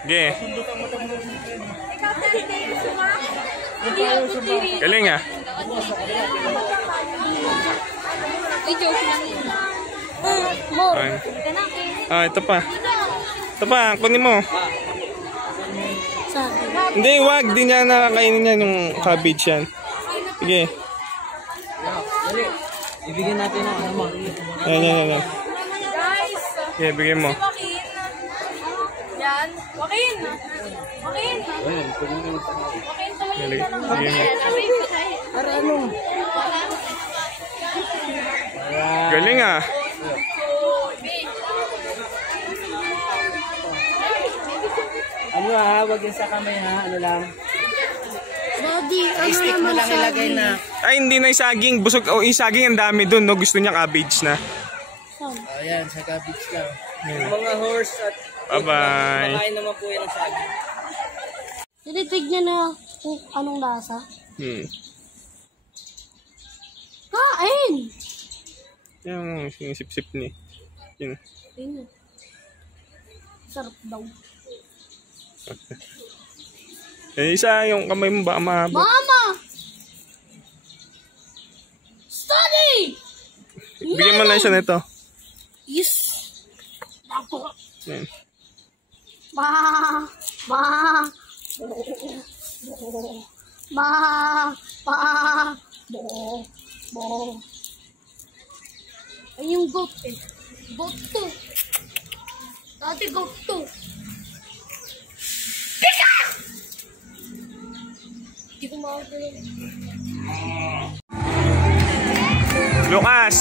Sige. Galing ah. Ah, ito pa. Ito pa, kunin mo. Hindi, wag. Di niya nakakainin niya yung cabbage yan. Sige. Ibigyan natin ang ano mo. Yan. Sige, bigyan mo. Yan. Joaquin! Para ano? Galing ah. Ano ha? Huwag yan sa kamay ha. Ano lang? Daddy, ano Stick mo lang ilagay na. Ay, hindi na yung saging. Busog. Oh, yung saging ang dami dun, no? Gusto niya cabbage na. Ayan, sa cabbage lang. Mga horse at bye-bye. makain naman po yan ang saging. Tinitig niya na kung anong lasa. Kain! Yung sinisip-sip niya. Yun. Sarap daw. Eh, isa yung kamay mo ba mahaba? Mama! Study! Bigyan mo na isa nito. Yes! Ako! Yan. Ay, yung goat eh. Goat to. Dati goat to. Pika! Hindi ko makakala. Lucas!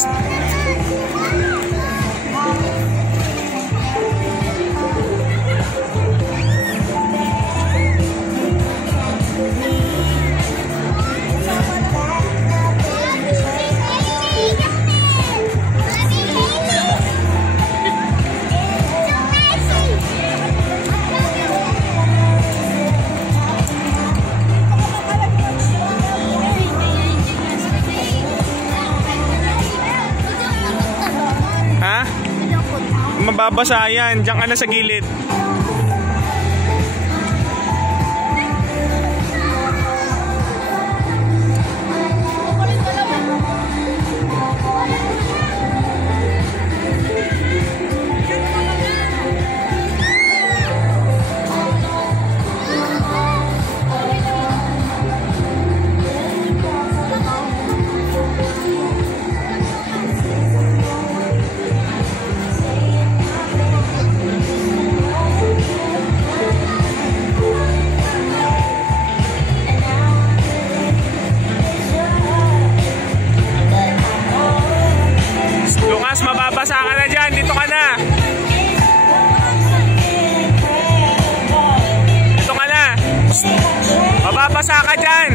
Mababasa yan. Diyan ka na sa gilid. Lucas, mababasa ka na dyan. Dito ka na. Dito ka na. Mababasa ka dyan.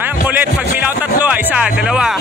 Ay, ang kulit. Pag bilaw tatlo, isa, dalawa.